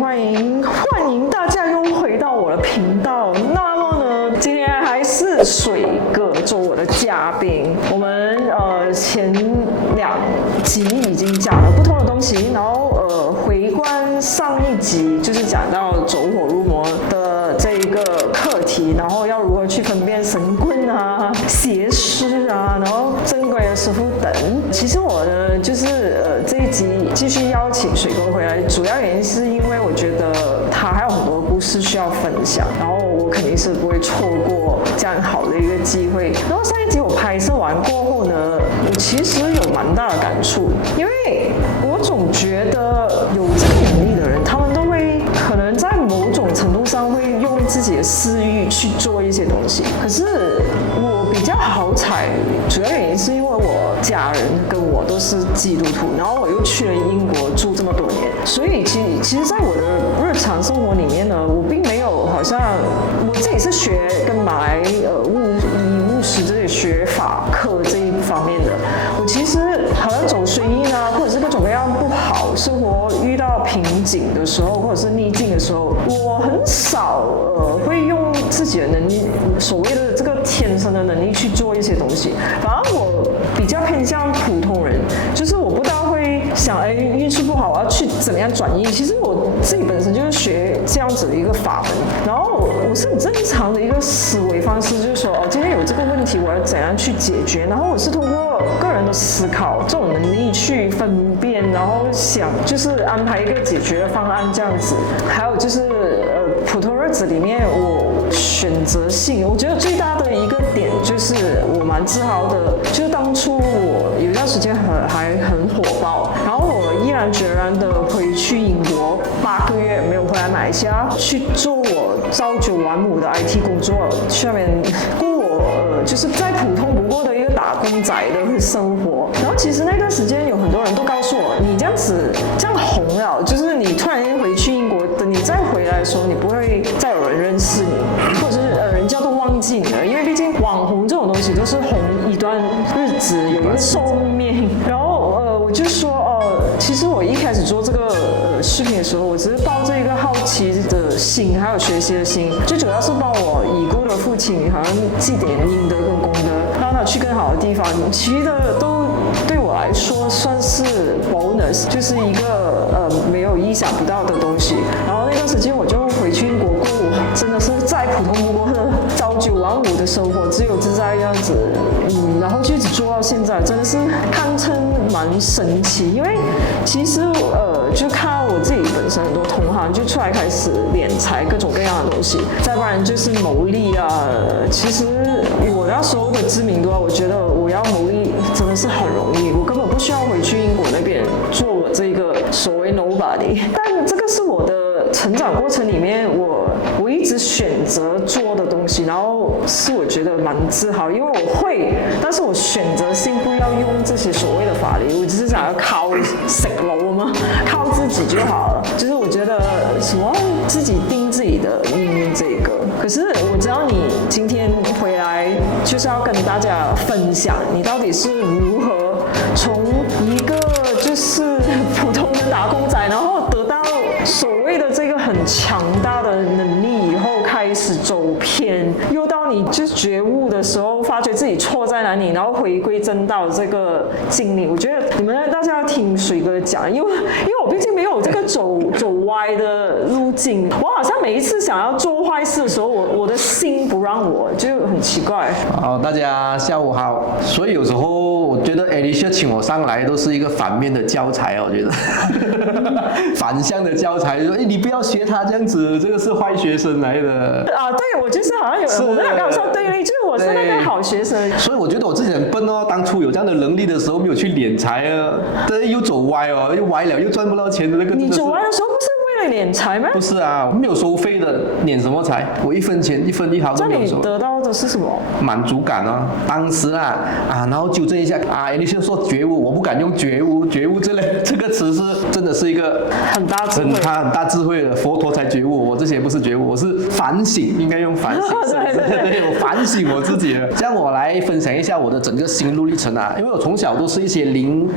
欢迎大家又回到我的频道。那么呢，今天还是水哥做我的嘉宾。我们前两集已经讲了不同的东西，然后回观上一集就是讲到走火入魔的这一个课题，然后要如何去分辨神棍啊、邪师啊，然后正规的师傅等。其实我呢，就是这一集继续邀请水哥回来，主要原因是因为我觉得他还有很多故事需要分享，然后我肯定是不会错过这样好的一个机会。然后上一集我拍摄完过后呢，我其实有蛮大的感触，因为我总觉得有这个能力的人，他们都会可能在某种程度上会用自己的私欲去做一些东西。可是我比较好彩，主要原因是因为我家人跟我都是基督徒，然后我又去了英国住这么多年，所以其实在我的日常生活里面呢，我并没有好像我自己是学跟马来务实这些学法课这一方面的，我其实好像走随意啊，或者是各种各样不好生活遇到瓶颈的时候，或者是逆境的时候，我很少会用自己的能力，所谓的这个天生的能力去做一些东西。反而我比较偏向普通人，就是我不大会想，运气不好，我要去怎么样转移。其实我自己本身就是学这样子的一个法门，然后我是很正常的一个思维方式，就是说，今天有这个问题，我要怎样去解决？然后我是通过个人的思考这种能力去分辨，然后想就是安排一个解决的方案这样子。还有就是普通日子里面我选择性，我觉得最大的一个点就是我蛮自豪的，就是当初我有一段时间还很火爆，然后我毅然决然的回去英国8个月，没有回来马来西亚去做我朝九晚五的 IT 工作，去那边过我就是再普通不过的一个打工仔的生活。然后其实那段时间有很多人都告诉我，你这样子这样红了，就是你突然间回去英国，等你再回来的时候，你不会再有人认识你，或者是人家都忘记你了，因为毕竟网红这种东西都是红一段日子，有一个寿命。然后我就说其实我一开始做这个视频的时候，我只是抱着一个好奇的心，还有学习的心，最主要是帮我已故的父亲好像祭点阴德跟功德，让他去更好的地方，其余的都对我来说算是 bonus， 就是一个没有意想不到的东西。然后那段时间我就回去英国过，真的是再普通不过的朝九晚五的生活，自由自在这样子，然后就一直做到现在，真的是堪称蛮神奇。因为其实就看到我自己本身很多同行就出来开始敛财各种各样的东西，再不然就是牟利啊。其实我那时候的知名度啊，我觉得我要牟利真的是很容易，我根本不需要回去英国那边做我这个所谓 nobody。但这个是我的成长过程里面我一直选择做的东西，然后是我觉得蛮自豪，因为我会，但是我选择性不要用这些所谓的法律，我只是想要靠食路嘛，靠自己就好了。就是我觉得什么自己定自己的命运这个。可是我知道你今天回来就是要跟大家分享，你到底是如何从一个就是普通的打工仔，然后得到所谓的这个很强大的能力以后，开始走偏，又到你就是觉悟的时候，发觉自己错在哪里，然后回归正道这个经历。我觉得你们大家要听水哥讲，因为我毕竟没有这个走歪的路径，我好像每一次想要做坏事的时候，我的心不让我，就很奇怪。好，大家下午好。所以有时候我觉得 Alicia 请我上来都是一个反面的教材，我觉得反向的教材，说你不要学他这样子，这个是坏学生来的。对，我就是好像我们两个好像对立，就是我是那个好学生。所以我觉得我自己很笨哦，当初有这样的能力的时候没有去敛财啊，对，又走歪哦，又歪了，又赚不到钱的那个。你走歪的时候不是为了敛财吗？不是啊，没有收费的，敛什么财？我一分钱一分一毫都没有收。这你得到的是什么？满足感啊，当时然后纠正一下你就说觉悟，我不敢用觉悟这个词是真的是一个很大智慧，很大智慧的佛陀才觉悟，我这些不是觉悟，我是反省，应该用反省。对，我反省我自己了。这样我来分享一下我的整个心路历程啊，因为我从小都是一些灵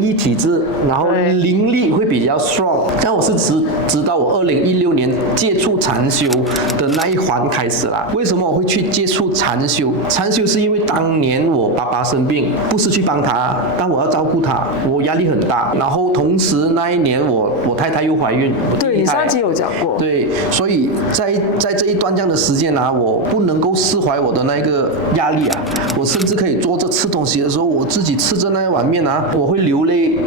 异体质，然后灵力会比较 strong。像我是直到我2016年接触禅修的那一环开始啦。为什么我会去接触禅修？禅修是因为当年我爸爸生病，不是去帮他，但我要照顾他，我压力很大。然后同时那一年我太太又怀孕，对，你上集有讲过。对，所以在这一段这样的时间啊，我不能够释怀我的那个压力啊，我甚至可以坐着吃东西的时候，我自己吃着那一碗面啊，我会流泪。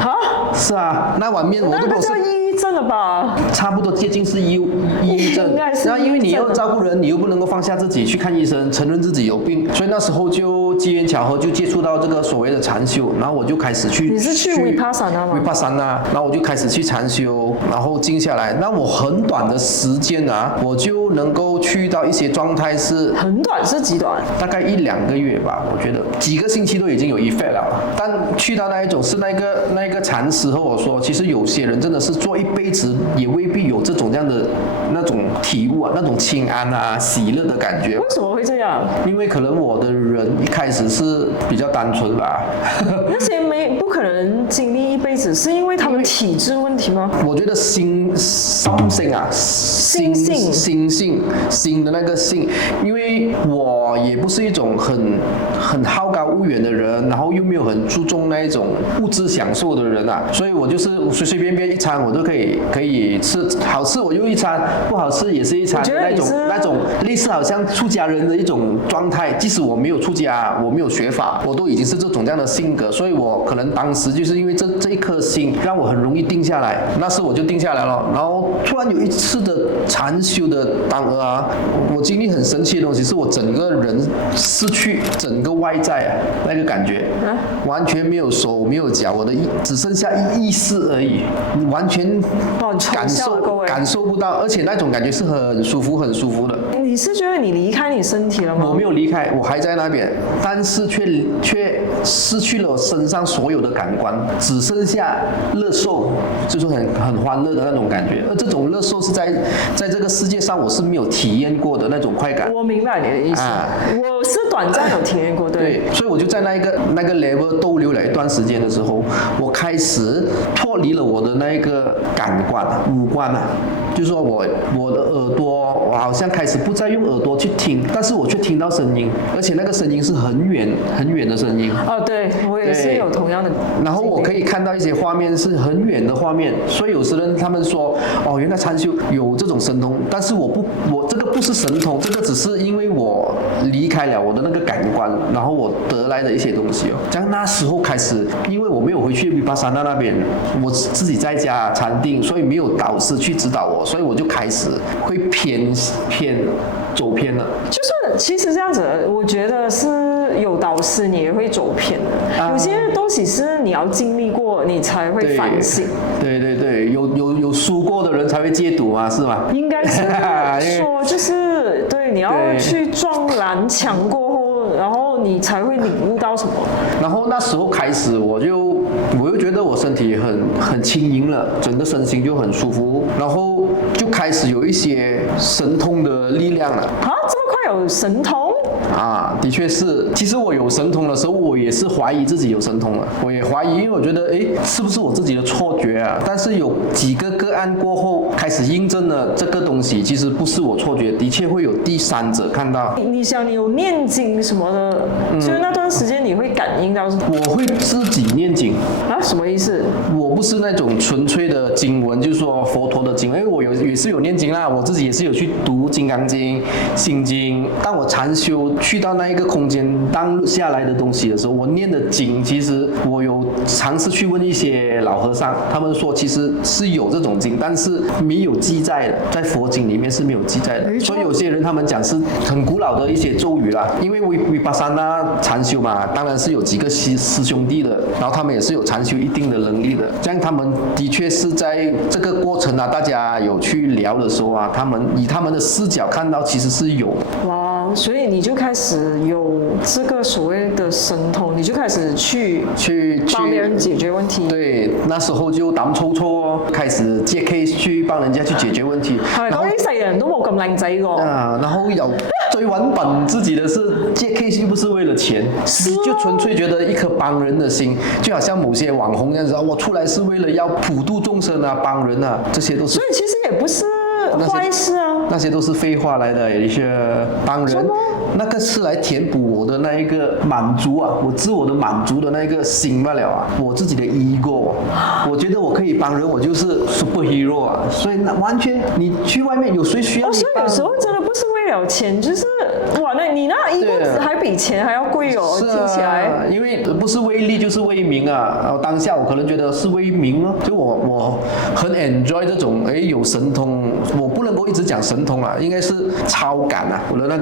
啊？是啊，那碗面我都那个叫抑郁症了吧？差不多接近是抑郁症。那因为你要照顾人，你又不能够放下自己去看医生，承认自己有病，所以那时候就机缘巧合就接触到这个所谓的禅修，然后我就开始去。你是去Vipassana吗？Vipassana，然后我就开始去禅修，然后静下来。那我很短的时间啊，我就能够去到一些状态是很短，是几短？大概1-2个月吧，我觉得几个星期都已经有 effect 了。但去到那一种是那个禅师和我说，其实有些人真的是做一辈子也未必有这样的那种体悟啊，那种清安啊、喜乐的感觉。为什么会这样？因为可能我的人一开始是比较单纯吧。那些不可能经历一辈子，是因为他们体质问题吗？我觉得心啊，心的那个心，因为我也不是一种很好高骛远的人，然后又没有很注重那一种物质享受的人啊，所以我就是随随便便一餐我都可以吃，好吃我就一餐，不好吃也是一餐，那种类似好像出家人的一种状态。即使我没有出家，我没有学法，我都已经是这样的性格，所以我可能当时就是因为这一颗心让我很容易定下来，那时我就定下来了。然后突然有一次的禅修的当儿啊，我经历很神奇的东西，是我整个人失去整个外在啊，那个感觉完全没有手没有脚，我的只剩下意识而已，完全感受不到，而且那种感觉是很舒服的。你是觉得你离开你身体了吗？我没有离开，我还在那边，但是却失去了身上所有的感官，只剩下乐受，就是很欢乐的那种感觉。而这种乐受是在这个世界上我是没有体验过的那种快感。我明白你的意思，我是短暂有体验过，对。所以我就在那个 level 逗留了一段时间的时候，我开始脱离了我的那个感官五官啊，就是说我的耳朵，我好像开始不再用耳朵去听，但是我却听到声音，而且那个声音是很远的声音。哦，对，我也是有同样的。然后我可以看到一些画面是很远的画面，所以有时人他们说，哦，原来禅修有这种神通，但是我这个不是神通，这个只是因为我离开了我的那个感官，然后我得来的一些东西哦。像那时候开始，因为我没有回去Vipassana那边，我自己在家禅定，所以没有导师去指导我，所以我就开始会走偏了。就是其实这样子，我觉得是有导师你也会走偏的。有些东西是你要经历过，你才会反省。对，有输过的人才会戒赌嘛，是吗？应该是说，就是对，你要去撞南墙过后，然后你才会领悟到什么。然后那时候开始，我又觉得我身体很轻盈了，整个身心就很舒服，然后就开始有一些神通的力量了。啊，这么快有神通？啊，的确是。其实我有神通的时候，我也是怀疑自己有神通了。我也怀疑，因为我觉得，是不是我自己的错觉啊？但是有几个个案过后，开始印证了这个东西，其实不是我错觉，的确会有第三者看到。你想，你有念经什么的，就是那段时间你会感应到？我会自己念经啊？什么意思？我不是那种纯粹的经文，就是说佛陀的经文，因为我也是有念经啦，我自己也是有去读《金刚经》《心经》。当我禅修去到那一个空间当下来的东西的时候，我念的经，其实我有尝试去问一些老和尚，他们说其实是有这种经，但是没有记载的，在佛经里面是没有记载的。所以有些人他们讲是很古老的一些咒语啦，因为Vipassana禅修嘛，当然是有几个师兄弟的，然后他们也是有禅修一定的能力的。这样他们的确是在这个过程啊，大家有去聊的时候啊，他们以他们的视角看到其实是有。哇，所以你就开始有这个所谓的神通，你就开始去帮别人解决问题。对，那时候就膽粗粗哦，开始接 case 去帮人家去解决问题。係，嗰啲世人都冇咁靚仔個。啊，然後又堆玩本自己的事，接 case 又不是为了钱，是就纯粹觉得一颗帮人的心，就好像某些网红这样子啊，我出来是为了要普度众生啊，帮人啊，这些都是所以其实也不是坏事啊。那些都是废话来的，一些帮人，那个是来填补我的那一个满足啊，我自我的满足的那一个心罢了啊，我自己的 ego 啊，我觉得我可以帮人，我就是 superhero 啊，所以那完全你去外面有谁需要你帮？所以有时候真的不是为了钱，就是哇，那你那 ego 还比钱还要贵哦，是听起来。啊，因为不是为利就是为名啊。然后当下我可能觉得是为名哦，就我很 enjoy 这种有神通，我不能够一直讲神通啊，应该是超感啊，我的那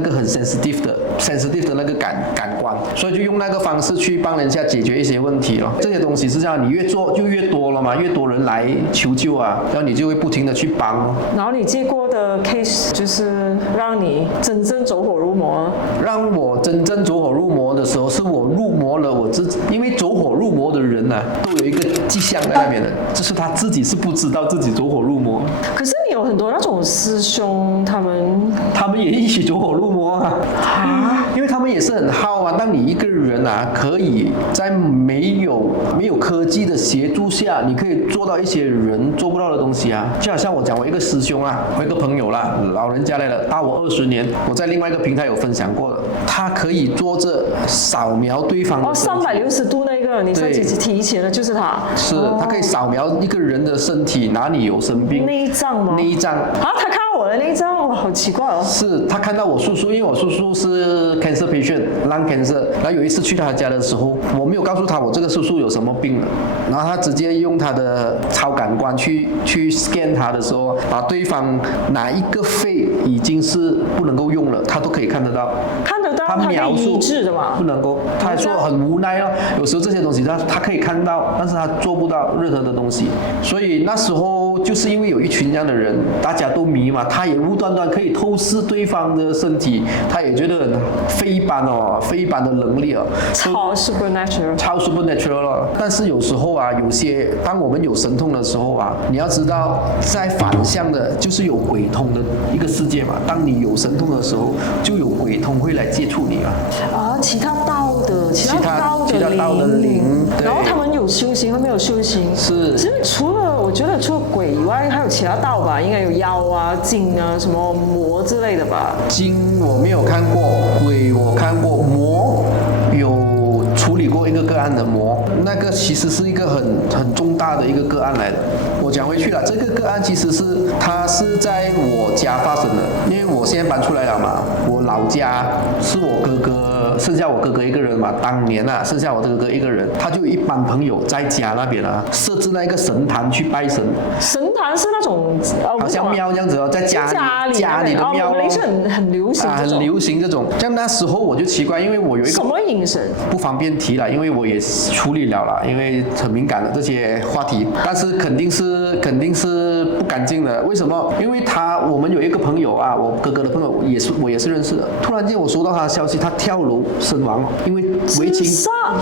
个很 sensitive 的那个感官，所以就用那个方式去帮人家解决一些问题咯。这些东西是这样，你越做就越多了嘛，越多人来求救啊，然后你就会不停的去帮咯。然后你接过的 case 就是让你真正走火入魔。让我真正走火入魔的时候，是我入魔了我自己，因为走火入魔的人啊，都有一个迹象在那边的，就是他自己是不知道自己走火入魔。可是你有很多那种师兄，他们也一起走火入魔啊，因为他们也是很好啊。当你一个人啊，可以在没有科技的协助下，你可以做到一些人做不到的东西啊。就好像我讲我一个师兄啊，我一个朋友啦，老人家来了，大我20年，我在另外一个平台有分享过的，他可以坐着扫描对方的身体360度那个，你上期提起的就是他。是，他可以扫描一个人的身体哪里有生病。内脏吗？内脏啊，他看到我的内脏，哇，好奇怪哦。是他看到我叔叔，因为我叔叔是 cancer patient，lung cancer。然后有一次去他家的时候，我没有告诉他我这个叔叔有什么病了，然后他直接用他的超感官去 scan 他的时候，把对方哪一个肺已经是不能够用了，他都可以看得到。看得到，他描述医治的嘛？不能够，他还说很无奈哦。有时候这些东西他可以看到，但是他做不到任何的东西。所以那时候就是因为有一群这样的人，大家都迷嘛，他也无端端可以透视对方的身体，他也觉得非一般哦，非一般的能力哦，超 supernatural 了。但是有时候啊，有些当我们有神通的时候啊，你要知道，在反向的就是有鬼通的一个世界嘛。当你有神通的时候，就有鬼通会来接触你啊。啊，其他道的灵，然后他们有修行，他们有修行。是。其实我觉得除了鬼以外，还有其他道吧，应该有妖啊、精啊、什么魔之类的吧。精我没有看过，鬼我看过，魔有处理过一个个案的魔，那个其实是一个很重大的一个个案来的。我讲回去了，这个个案其实它是在我家发生的，因为我现在搬出来了嘛，我老家是我哥哥，剩下我哥哥一个人嘛，当年啊，剩下我的哥哥一个人，他就有一帮朋友在家那边啊，设置那个神坛去拜神。神坛是那种好像庙这样子哦，在家里的庙哦，是很流行这种，很流行这种。像那时候我就奇怪，因为我有一个什么隐神不方便提了，因为我也处理了啦，因为很敏感的这些话题，但是肯定是不干净的。为什么？因为我们有一个朋友啊，我哥哥的朋友我也是认识的。突然间我收到他的消息，他跳楼身亡，因为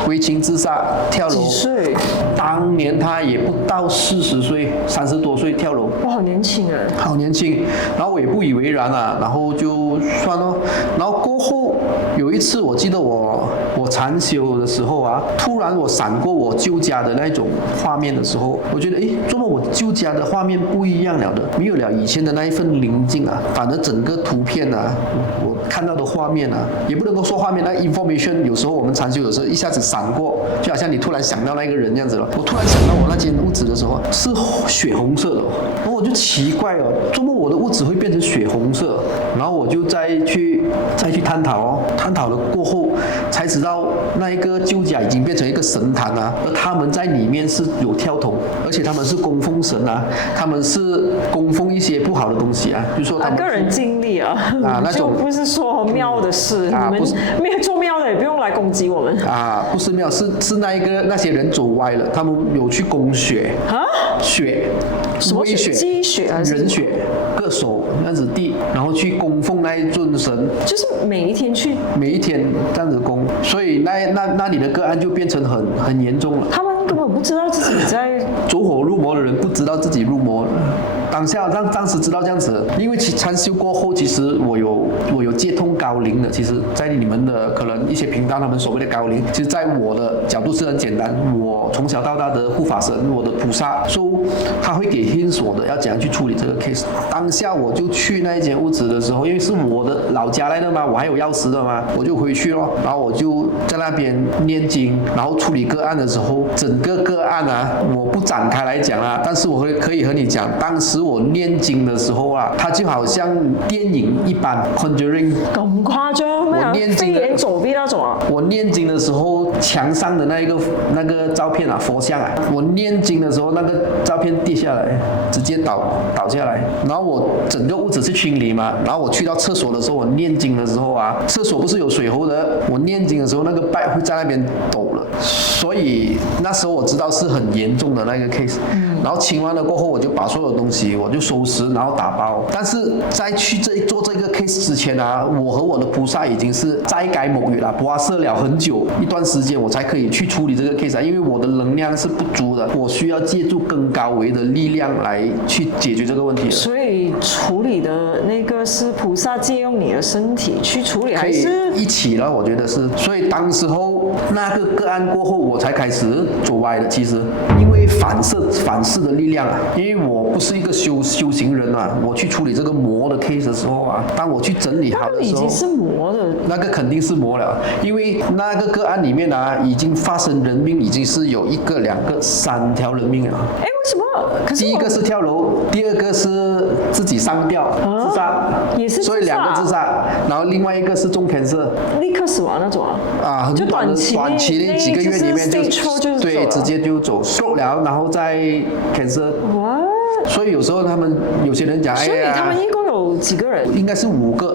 为情自杀跳楼。几岁？当年他也不到40岁，30多岁跳楼。哇，好年轻啊！好年轻，然后我也不以为然啊，然后就算了。然后过后有一次，我记得我禅修的时候啊，突然我闪过我舅家的那种画面的时候，我觉得怎么我舅家的画面不一样了的，没有了以前的那一份宁静啊，反而整个图片啊，我看到的画面啊，也不能够说画面，那 information 有时候我们禅修有时候一下子闪过，就好像你突然想到那个人这样子了。我突然想到我那间屋子的时候是血红色的，然后我就奇怪哦，怎么我的屋子会变成血红色？然后我就再去探讨哦，探讨了过后才知道那一个旧家已经变成一个神坛啊，而他们在里面是有跳桶，而且他们是供奉神啊，他们是供奉一些不好的东西啊，就说他们个人经历啊，那种就不是说庙的事，你们没有做庙的也不用来攻击我们啊，不是庙，是那些人走歪了，他们有去供血啊，血什么血？鸡血还是人血？各手那样子地，然后去供奉那一尊神，就是每一天这样子供，所以那里的个案就变成很严重了。他们根本不知道自己在走火入魔的人不知道自己入魔了。当时知道这样子，因为参修过后，其实我有接通高龄的。其实，在你们的可能一些频道，他们所谓的高龄，其实在我的角度是很简单。我从小到大的护法神，我的菩萨，他会给线索的，要怎样去处理这个 case。当下我就去那一间屋子的时候，因为是我的老家来的嘛，我还有钥匙的嘛，我就回去咯。然后我就在那边念经，然后处理个案的时候，整个个案啊，我不展开来讲啊，但是我可以和你讲，当时我念经的时候啊，它就好像电影一般 ，Conjuring。咁夸张咩？飞檐走壁那种啊？我念经的时候，墙上的那个照片啊，佛像啊，我念经的时候，那个照片跌下来，直接倒下来。然后我整个屋子是清理嘛，然后我去到厕所的时候，我念经的时候啊，厕所不是有水喉的，我念经的时候，那个拜会在那边抖了。所以那时候我知道是很严重的那个 case。然后清完了过后，我就把所有东西我就收拾，然后打包。但是在去做这个 case 之前啊，我和我的菩萨已经是斋改某月了，跋涉了很久一段时间，我才可以去处理这个 case 啊，因为我的能量是不足的，我需要借助更高维的力量来去解决这个问题。所以处理的那个是菩萨借用你的身体去处理，还是一起了？我觉得是。所以当时候那个个案过后，我才开始走歪的。其实因为反噬的力量啊，因为我不是一个修行人啊，我去处理这个魔的 case 的时候啊，当我去整理好的时候，已经是魔的，那个肯定是魔了，因为那个案里面啊，已经发生人命，已经是有1个、2个、3条人命了。哎，为什么？可是第一个是跳楼，第二个是自己上吊自杀，也是自杀，所以2个自杀，然后另外一个是中 cancer， 立刻死亡那种啊。很短期的几个月里面就对，直接就走stroke了，然后再 cancer。哇！所以有时候有些人讲，所以他们一共有几个人？应该是5个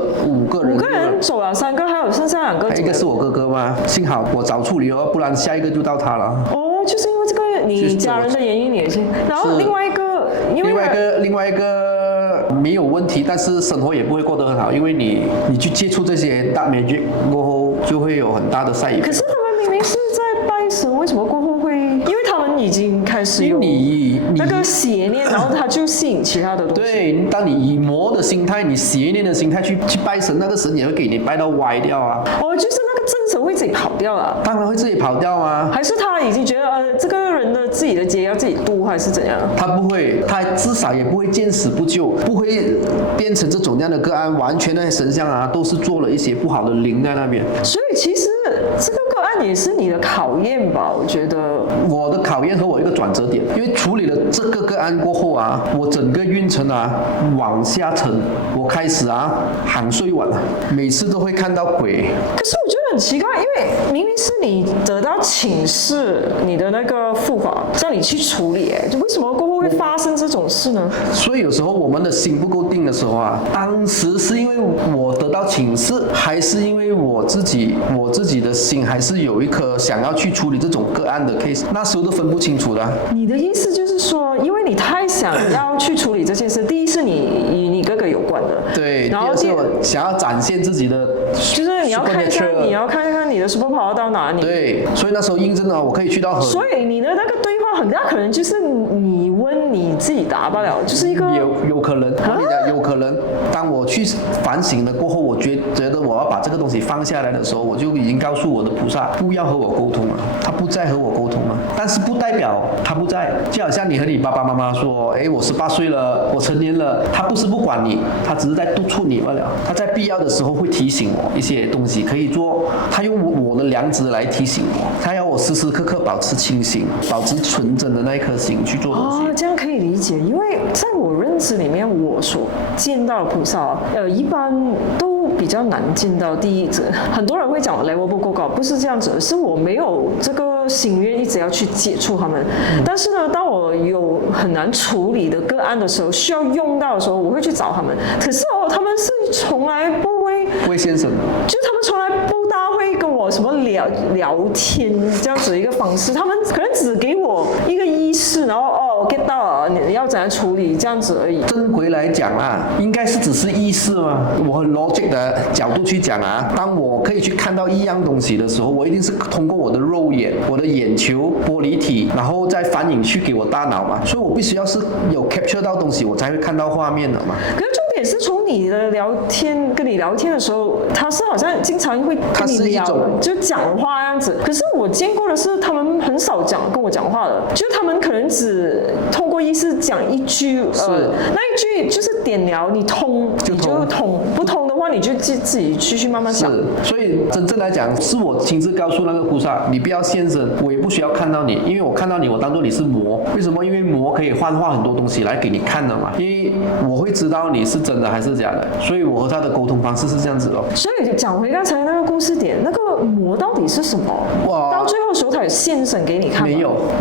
人。5个人走了3个，还有剩下2个。一个是我哥哥嘛，幸好我早处理了，不然下一个就到他了。哦，就是因为这个你家人的原因，你也是。然后另外一个没有问题，但是生活也不会过得很好，因为你去接触这些大 magic 过后，就会有很大的晒。可是他们明明是在拜神，为什么过后会？因为他们已经开始有那个邪念，然后他就吸引其他的东西。对，当你以魔的心态、你邪念的心态去拜神，那个神也会给你拜到歪掉啊。哦，就是那个正神会自己跑掉了。当然会自己跑掉啊。还是他已经觉得这个人的自己的劫要自己渡，还是怎样？他不会，他至少也不会见死不救，不会变成这种样的个案。完全那些神像啊，都是做了一些不好的灵在那边。所以其实这个个案也是你的考验吧？我觉得我的考验和我一个转折点，因为处理了这个案过后啊，我整个运程啊往下沉，我开始喊睡晚了，每次都会看到鬼。可是我觉得很奇怪，因为明明是你得到请示，你的那个护法叫你去处理，就为什么过后会发生这种事呢？所以有时候我们的心不够定的时候啊，当时是因为我得到请示，还是因为我自己的心还是有一颗想要去处理这种个案的 case， 那时候都分不清楚的。你的意思就是说，因为你太想要去处理这件事，第一是你哥哥有关的，对，然后第二是我想要展现自己的，就是你要看看你的 super power 到哪里。对，所以那时候印证了我可以去到很。所以你的那个对话很大可能就是你问你自己答不了，就是一个有可能，我跟你讲有可能。当我去反省了过后，我觉得我要把这个东西放下来的时候，我就已经告诉我的菩萨不要和我沟通了，他不再和我沟通了。但是不代表他不在，就好像你和你爸爸妈妈说，我18岁了，我成年了，他不是不管你，他只是在督促你罢了。他在必要的时候会提醒我一些东西可以做，他用我的良知来提醒我，他要我时时刻刻保持清醒，保持纯真的那一颗心去做东西。这样可以理解，因为在我认知里面，我所见到的菩萨，一般都比较难见到第一者。很多人会讲我 level 不够高，不是这样子，是我没有这个心愿一直要去接触他们。但是呢，当我有很难处理的个案的时候，需要用到的时候，我会去找他们。可是他们是从来不会先生，就是他们从来不大会跟我什么聊天这样子一个方式，他们可能只给我一个仪式，然后我 get 到了，你要怎样处理这样子而已。正规来讲啊，应该是只是意识嘛。我很 logic 的角度去讲啊，当我可以去看到一样东西的时候，我一定是通过我的肉眼、我的眼球、玻璃体，然后再反映去给我大脑嘛。所以我必须要是有 capture 到东西，我才会看到画面的嘛。可是重点是从你的跟你聊天的时候，他是好像经常会跟你聊，就讲话这样子。可是我见过的是，他们很少跟我讲话的，就是他们可能只通过意识讲一句，那一句就是点聊，你通你就通，不通的话你就自己继续慢慢想。是，所以真正来讲，是我亲自告诉那个菩萨，你不要现身，我也不需要看到你，因为我看到你，我当做你是魔。为什么？因为魔可以幻化很多东西来给你看的嘛。因为我会知道你是真的还是假的，所以我和他的沟通方式是这样子咯。所以讲回刚才那个故事点，那个魔到底是什么？到最后的时候，他有现身给你看吗？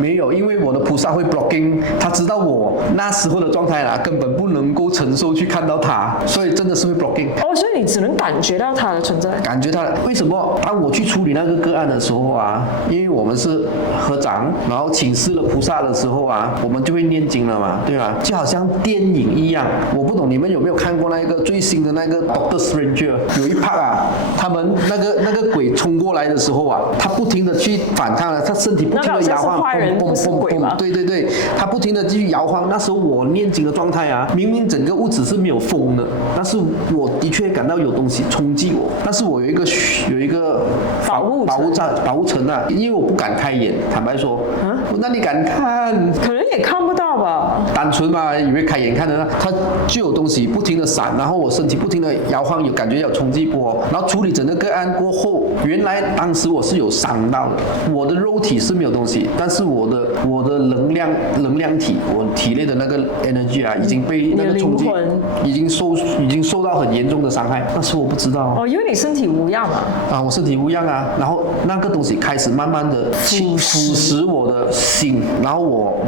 没有，因为我的菩萨会 blocking， 他知道我那时候的状态啦，根本不能够承受去看到他，所以真的是会 blocking。所以你只能感觉到他的存在。感觉他为什么？当我去处理那个个案的时候啊，因为我们是合掌，然后请示了菩萨的时候啊，我们就会念经了嘛，对吧？就好像电影一样，我不懂你们有没有看过那个最新的那个 Doctor Stranger， 有一 part 啊，他们那个鬼冲过来的时候啊，他不停的去反抗了，他身体不停的摇晃，对，他不停的去摇晃。那时候我念经的状态啊，明明整个屋子是没有风的，但是我的确感到有东西冲击我，但是我有一个保护层啊，因为我不敢开眼，坦白说，那你敢看？可能也看不到吧。单纯嘛，以为开眼看的，它就有东西不停的闪，然后我身体不停的摇晃，有感觉有冲击波，然后处理整个个案过后，原来当时我是有伤到的，我的肉体是没有东西，但是我的能量体，我体内的那个 energy 啊，已经被那个冲击，已经受到很严重的伤害，但是我不知道。因为你身体无恙嘛。我身体无恙啊，然后那个东西开始慢慢的腐蚀我的心，然后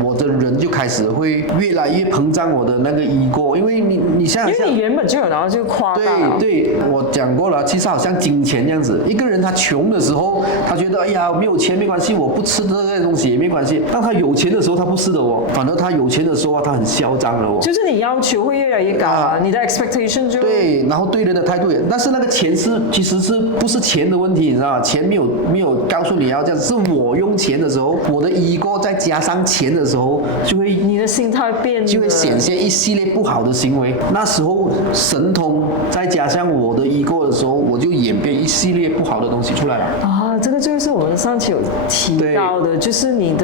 我的人就开始会越来越膨胀我的那个 ego， 因为你想想，因为你原本就有，然后就夸大。对，我讲过了，其实好像金钱这样子，一个人他穷的时候，他觉得哎呀没有钱没关系，我不吃这个东西也没关系。当他有钱的时候，他不是的哦，反而他有钱的时候他很嚣张了哦。就是你要求会越来越高啊，你的 expectation 就对，然后对人的态度也，但是那个钱其实是不是钱的问题，你知道吗？钱没有告诉你要这样，是我用钱的时候，我的 ego 再加上钱的时候，你的心态变，就会显现一系列不好的行为。那时候神通再加上我的 ego 的时候，我就演变一系列不好的东西出来了。这个就是我们上期有提到的，就是你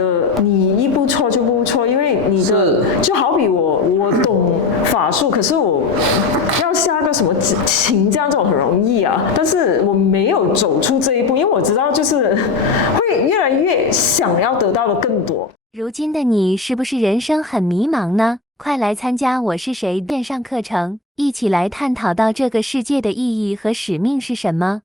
一不错就不错，因为你的就好比我懂法术，可是我要下个什么情这样这种很容易啊，但是我没有走出这一步，因为我知道就是会越来越想要得到的更多。如今的你是不是人生很迷茫呢？快来参加我是谁线上课程，一起来探讨到这个世界的意义和使命是什么。